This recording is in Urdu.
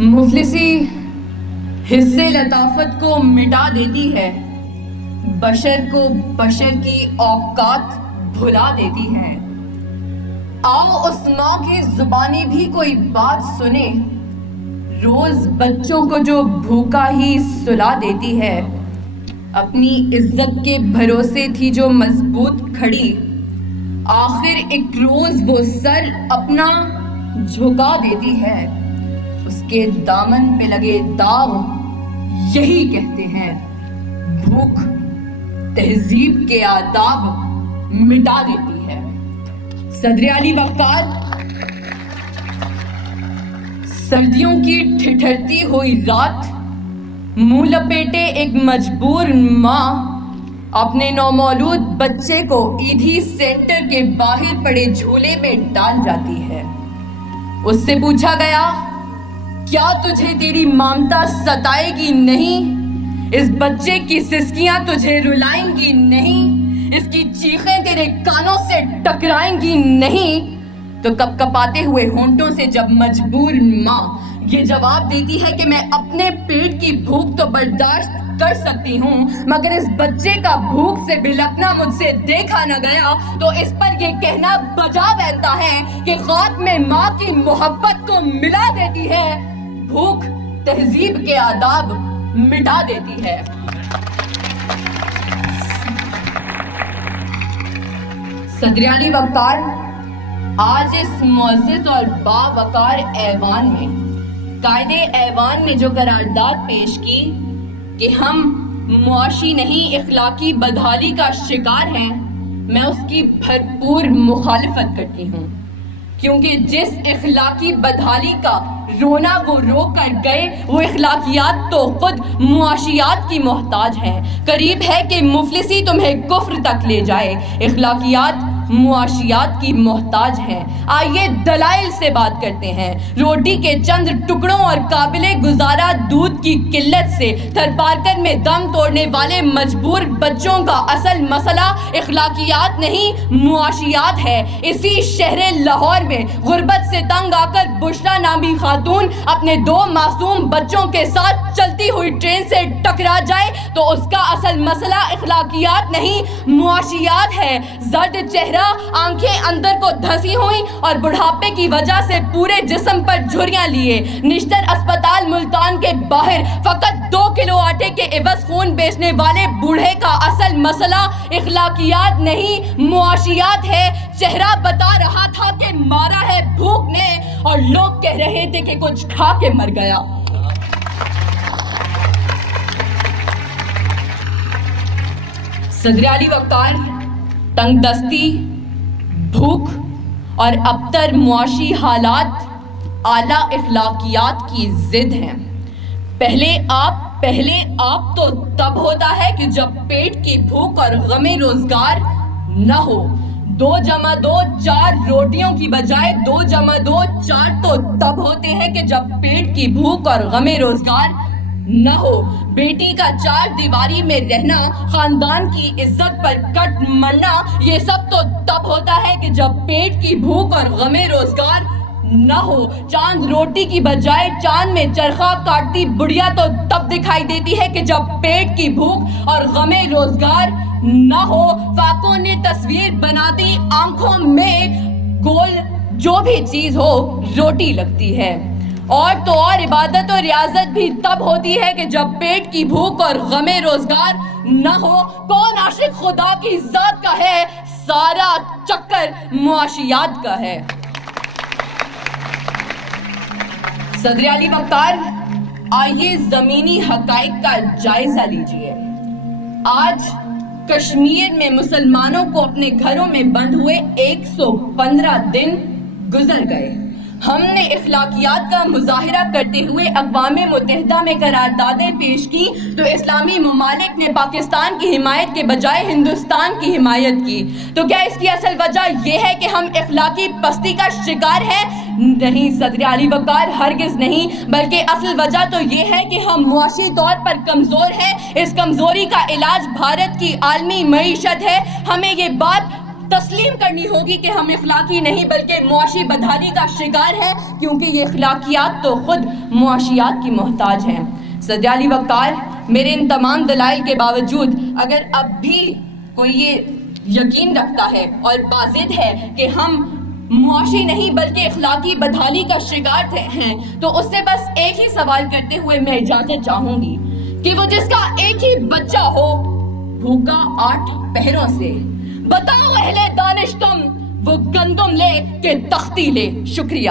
مفلسی حصے لطافت کو مٹا دیتی ہے، بشر کو بشر کی اوقات بھلا دیتی ہے۔ آؤ اس ماں کی زبانی بھی کوئی بات سنے، روز بچوں کو جو بھوکا ہی سلا دیتی ہے۔ اپنی عزت کے بھروسے تھی جو مضبوط کھڑی، آخر ایک روز وہ سر اپنا جھکا دیتی ہے۔ اس کے دامن پہ لگے داغ یہی کہتے ہیں، بھوک تہذیب کے آداب مٹا دیتی ہے۔ صدر علی وقار سردیوں کی ٹھٹھرتی ہوئی رات، منہ لپیٹے ایک مجبور ماں اپنے نومولود بچے کو ایدھی سینٹر کے باہر پڑے جھولے میں ڈال جاتی ہے۔ اس سے پوچھا گیا، کیا تجھے تیری ممتا ستائے گی نہیں؟ اس بچے کی سسکیاں تجھے رلائیں گی نہیں؟ اس کی چیخیں تیرے کانوں سے ٹکرائیں گی نہیں؟ تو کپ کپاتے ہوئے ہونٹوں سے جب مجبور ماں یہ جواب دیتی ہے کہ میں اپنے پیٹ کی بھوک تو برداشت کر سکتی ہوں، مگر اس بچے کا بھوک سے بلکنا مجھ سے دیکھا نہ گیا، تو اس پر یہ کہنا بجا بنتا ہے کہ خاک میں ماں کی محبت کو ملا دیتی ہے، بھوک تہذیب کے آداب مٹا دیتی ہے۔ صدر علی وقار آج اس معزز اور باوقار ایوان میں قائد ایوان نے جو قرارداد پیش کی کہ ہم معاشی نہیں اخلاقی بدحالی کا شکار ہیں، میں اس کی بھرپور مخالفت کرتی ہوں، کیونکہ جس اخلاقی بدحالی کا رونا وہ رو کر گئے، وہ اخلاقیات تو خود معاشیات کی محتاج ہیں۔ قریب ہے کہ مفلسی تمہیں کفر تک لے جائے، اخلاقیات معاشیات کی محتاج ہیں۔ آئیے دلائل سے بات کرتے ہیں۔ روٹی کے چند ٹکڑوں اور قابل گزارا دودھ کی قلت سے تھر پارکر میں دم توڑنے والے مجبور بچوں کا اصل مسئلہ اخلاقیات نہیں معاشیات ہے۔ اسی شہر لاہور میں غربت سے تنگ آ کر بشرا نامی خاتون اپنے 2 معصوم بچوں کے ساتھ چلتی ہوئی ٹرین سے ٹکرا جائے تو اس کا اصل مسئلہ اخلاقیات نہیں معاشیات ہے۔ زرد چہرہ، آنکھیں اندر کو دھسی ہوئی اور بڑھاپے کی وجہ سے پورے جسم پر جھریاں لیے نشتر اسپتال ملتان کے باہر فقط 2 کلو آٹے کے عوض خون بیچنے والے بوڑھے کا اصل مسئلہ اخلاقیات نہیں معاشیات ہے۔ چہرہ بتا رہا تھا کہ مارا ہے بھوک نے، اور لوگ کہہ رہے تھے کہ کچھ کھا کے مر گیا۔ صدر علی وقار تنگ دستی، بھوک اور ابتر معاشی حالات اعلیٰ اخلاقیات کی ضد ہیں۔ پہلے آپ تو تب ہوتا ہے کہ جب پیٹ کی بھوک اور غم روزگار نہ ہو۔ 2 جمع 2 4 روٹیوں کی بجائے 2 جمع 2 4 تو تب ہوتے ہیں کہ جب پیٹ کی بھوک اور غم روزگار نہ ہو۔ بیٹی کا 4 دیواری میں رہنا، خاندان کی عزت پر کٹ مرنا، یہ سب تو تب ہوتا ہے کہ جب پیٹ کی بھوک اور غم روزگار نہ ہو۔ چاند روٹی کی بجائے چاند میں چرخہ کاٹتی بڑھیا تو تب دکھائی دیتی ہے کہ جب پیٹ کی بھوک اور غم روزگار نہ ہو۔ فاقوں نے تصویر بنا دی، آنکھوں میں گول جو بھی چیز ہو روٹی لگتی ہے۔ اور تو اور عبادت و ریاضت بھی تب ہوتی ہے کہ جب پیٹ کی بھوک اور غم روزگار نہ ہو۔ کون عاشق خدا کی ذات کا ہے؟ سارا چکر معاشیات کا ہے۔ صدر علی وقار آئیے زمینی حقائق کا جائزہ لیجئے۔ آج کشمیر میں مسلمانوں کو اپنے گھروں میں بند ہوئے 115 دن گزر گئے۔ ہم نے اخلاقیات کا مظاہرہ کرتے ہوئے اقوام متحدہ میں قراردادیں پیش کی تو اسلامی ممالک نے پاکستان کی حمایت کے بجائے ہندوستان کی حمایت کی۔ تو کیا اس کی اصل وجہ یہ ہے کہ ہم اخلاقی پستی کا شکار ہیں؟ نہیں صدر علی وقار، ہرگز نہیں، بلکہ اصل وجہ تو یہ ہے کہ ہم معاشی طور پر کمزور ہیں۔ اس کمزوری کا علاج بھارت کی عالمی معیشت ہے۔ ہمیں یہ بات تسلیم کرنی ہوگی کہ ہم اخلاقی نہیں بلکہ معاشی بدحالی کا شکار ہیں، کیونکہ یہ اخلاقیات تو خود معاشیات کی محتاج ہیں۔ صدر علی وقار، میرے ان تمام دلائل کے باوجود اگر اب بھی کوئی یہ یقین رکھتا ہے اور بازد ہے کہ ہم معاشی نہیں بلکہ اخلاقی بدحالی کا شکار ہیں، تو اس سے بس ایک ہی سوال کرتے ہوئے میں اجازت چاہوں گی کہ وہ جس کا ایک ہی بچہ ہو بھوکا 8 پہروں سے، بتاؤ اہل دانش تم وہ گندم لے کہ تختی لے۔ شکریہ۔